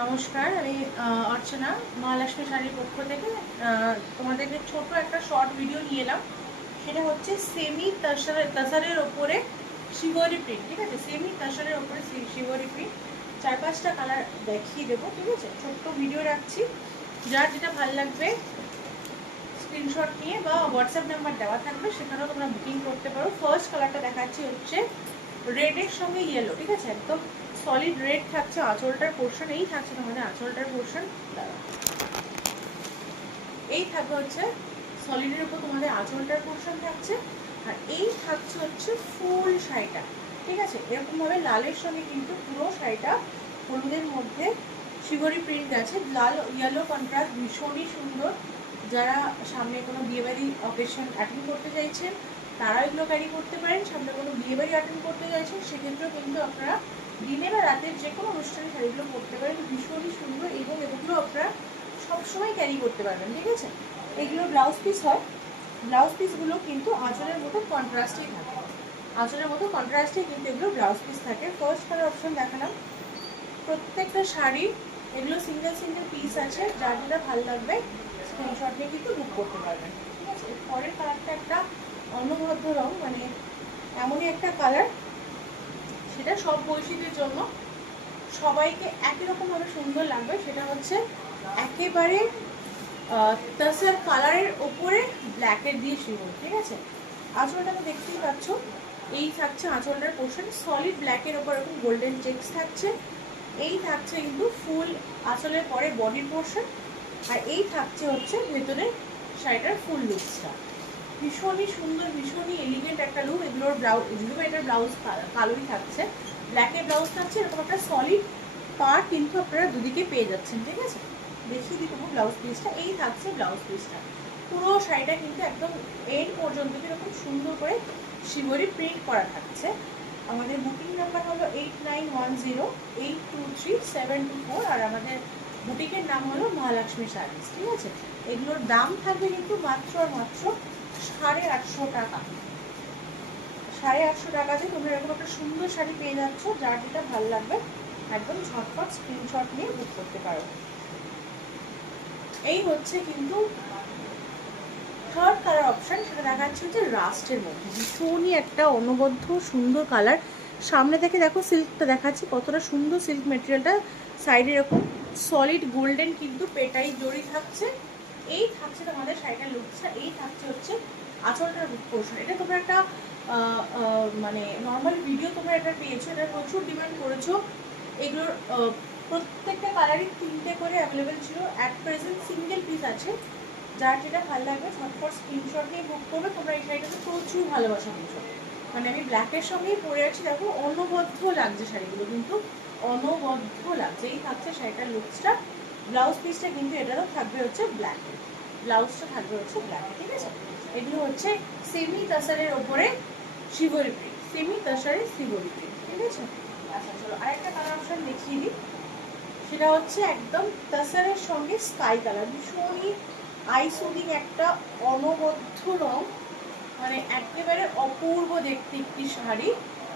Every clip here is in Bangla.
নমস্কার, আমি অর্চনা মহালক্ষ্মী শাড়ির পক্ষ থেকে তোমাদেরকে ছোট একটা শর্ট ভিডিও নিয়ে এলাম। সেটা হচ্ছে সেমি তাসারের ওপরে শিবরি প্রিন্ট। ঠিক আছে, সেমি তাসারের ওপরে শিবরি প্রিন্ট। 4-5টা কালার দেখিয়ে দেবো। ঠিক আছে, ছোট্ট ভিডিও রাখছি, যার যেটা ভালো লাগবে স্ক্রিনশট নিয়ে বা হোয়াটসঅ্যাপ নাম্বার দেওয়া থাকবে, সেখানেও তোমরা বুকিং করতে পারো। ফার্স্ট কালারটা দেখাচ্ছি হচ্ছে রেডের সঙ্গে ইয়েলো। ঠিক আছে, একদম সলিড রেড থাকছে আঁচলটার পোর্শন। এই থাকছে তোমাদের আঁচলটার পোর্শন, এই থাকবে হচ্ছে সলিডের উপর তোমাদের আঁচলটার পোর্শন থাকছে। আর এই থাকছে হচ্ছে ফুল শাড়িটা। ঠিক আছে, এরকমভাবে লালের সঙ্গে কিন্তু পুরো শাড়িটা হলুদের মধ্যে শিবরি প্রিন্ট আছে। লাল ইয়েলো কন্ট্রাস্ট ভীষণই সুন্দর। যারা সামনে কোনো বিয়েবাড়ি অকেশন অ্যাটেন্ড করতে চাইছেন তারা এগুলো ক্যারি করতে পারেন। সামনে কোনো বিয়েবাড়ি অ্যাটেন্ড করতে চাইছেন সেক্ষেত্রেও কিন্তু আপনারা দিনে বা রাতের যে কোনো অনুষ্ঠানে শাড়িগুলো পরতে পারেন। ভীষণই সুন্দর এবং এগুলো আপনারা সবসময় ক্যারি করতে পারবেন। ঠিক আছে, এগুলো ব্লাউজ পিস হয়। ব্লাউজ পিসগুলো কিন্তু আঁচলের মতো কন্ট্রাস্টেই থাকে, আঁচলের মতো কন্ট্রাস্টেই কিন্তু এগুলো ব্লাউজ পিস থাকে। ফার্স্ট কালার অপশন দেখালাম। প্রত্যেকটা শাড়ি এগুলো সিঙ্গেল সিঙ্গেল পিস আছে, যার যেটা ভালো লাগবে স্ক্রিনশট নিয়ে কিন্তু বুক করতে পারবেন। ঠিক আছে, পরের কালারটা একটা অনবদ্য রং, মানে এমনই একটা কালার সেটা সব বয়সীদের জন্য সবাইকে একই রকমভাবে সুন্দর লাগবে। সেটা হচ্ছে একেবারে তাসার কালারের ওপরে ব্ল্যাকের দিয়ে শিবর। ঠিক আছে, আঁচলটা তো দেখতেই পাচ্ছ, এই থাকছে আঁচলটার পোর্শন সলিড ব্ল্যাকের ওপর এরকম গোল্ডেন চেকস থাকছে। এই থাকছে কিন্তু ফুল আঁচলের পরে বডির পোর্শন। আর এই থাকছে হচ্ছে ভেতরে শাড়িটার ফুল লুকসটা। ভীষণই সুন্দর, ভীষণই এলিগেন্ট একটা লুক। এগুলোর ব্লাউজ, এগুলো এটার ব্লাউজ কালোই থাকছে, ব্ল্যাকের ব্লাউজ থাকছে। এরকম একটা সলিড পার্ট কিন্তু আপনারা দুদিকে পেয়ে যাচ্ছেন। ঠিক আছে, দেখিয়ে দিই তোমার ব্লাউজ পিসটা। এই থাকছে ব্লাউজ পিসটা। পুরো শাড়িটা কিন্তু একদম এন্ড পর্যন্ত এরকম সুন্দর করে শিবরি প্রিন্ট করা থাকছে। আমাদের বুকিং নাম্বার হলো 8910823724। আর আমাদের বুটিকের নাম হলো মহালক্ষ্মী শাড়িজ। ঠিক আছে, এগুলোর দাম থাকবে কিন্তু মাত্র আর মাত্র 850 টাকা। 850 টাকাতে তোমরা এরকম একটা সুন্দর শাড়ি পেয়ে যাচ্ছ, যার যেটা ভালো লাগবে একদম ঝটপট স্ক্রিনশট নিয়ে বুক করতে পারো। এই হচ্ছে কিন্তু থার্ড কালার অপশন, সেটা দেখাচ্ছে হচ্ছে রাস্টের মধ্যে ভীষণই একটা অনবদ্য সুন্দর কালার। সামনে থেকে দেখো সিল্কটা দেখাচ্ছি কতটা সুন্দর সিল্ক মেটেরিয়ালটা। সাইডে এরকম সলিড গোল্ডেন কিন্তু পেটাই জড়ি থাকছে। এই থাকছে তোমাদের শাড়িটার লুকসটা। এই থাকছে হচ্ছে আঁচলটার পোর্শন। এটা তোমরা একটা মানে নর্মাল ভিডিও তোমরা এটা পেয়েছো, এটা প্রচুর ডিমান্ড করেছো। এগুলোর প্রত্যেকটা কালারই 3টে করে অ্যাভেলেবেল ছিল। অ্যাট প্রেজেন্ট সিঙ্গেল পিস আছে, যার যেটা ভালো লাগবে ঝটপট স্ক্রিনশট নিয়ে বুক করবে। তোমরা এই শাড়িটাতে প্রচুর ভালোবাসা দিয়েছো, মানে আমি ব্ল্যাকের সঙ্গেই পরে আছি, দেখো অনবদ্য লাগছে শাড়িগুলো, কিন্তু অনবদ্য লাগছে। এই থাকছে শাড়িটার লুকসটা। ব্লাউজ পিসটা কিন্তু এটারও থাকবে হচ্ছে ব্ল্যাক, ব্লাউজটা থাকবে হচ্ছে ব্ল্যাক। ঠিক আছে, এগুলো হচ্ছে সেমি তাসারের ওপরে শিবরি প্রিন্ট, সেমি তাসারের শিবরি প্রিন্ট। ঠিক আছে, আচ্ছা চলো আরেকটা কালার অপশন দেখিয়ে দিই। সেটা হচ্ছে একদম তাসারের সঙ্গে স্কাই কালার, ভীষণই আইসুদিং একটা অনবদ্য রং, মানে একেবারে অপূর্ব দেখতে একটি শাড়ি।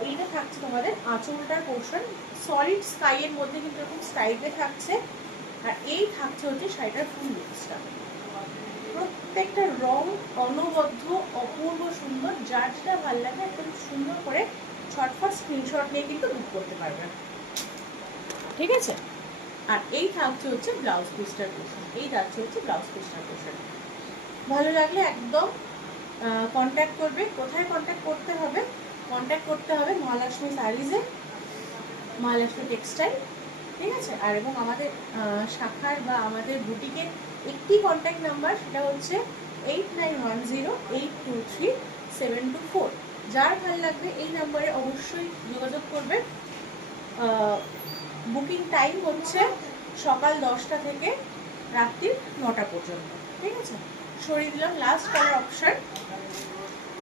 এইটা থাকছে তোমাদের আঁচলটার পোর্শন, সলিড স্কাইয়ের মধ্যে কিন্তু এরকম স্টাইপে থাকছে। আর এই থাকছে হচ্ছে শাড়িটার ফুল লুকসটা। প্রত্যেকটা রং অনবদ্য অপূর্ব সুন্দর, যার যেটা ভালো লাগে একদম সুন্দর করে ছটফট স্ক্রিনশট নিয়ে কিন্তু বুক করতে পারবেন। ঠিক আছে, আর এই থাকছে হচ্ছে ব্লাউজ পিসটার পোর্শন। এই থাকছে হচ্ছে ব্লাউজ পিসটার পোর্শন। ভালো লাগলে একদম কন্ট্যাক্ট করবে। কোথায় কন্ট্যাক্ট করতে হবে? কন্ট্যাক্ট করতে হবে মহালক্ষ্মী শাড়িজে, মহালক্ষ্মী টেক্সটাইল। ঠিক আছে, আর এবং আমাদের শাখার বা আমাদের বুটিকের একটি কন্ট্যাক্ট নাম্বার, সেটা হচ্ছে 8910823724। যার ভালো লাগবে এই নাম্বারে অবশ্যই যোগাযোগ করবে। বুকিং টাইম হচ্ছে সকাল 10টা থেকে রাত্রি 9টা পর্যন্ত। ঠিক আছে, সরিয়ে দিলাম লাস্ট কালার অপশন।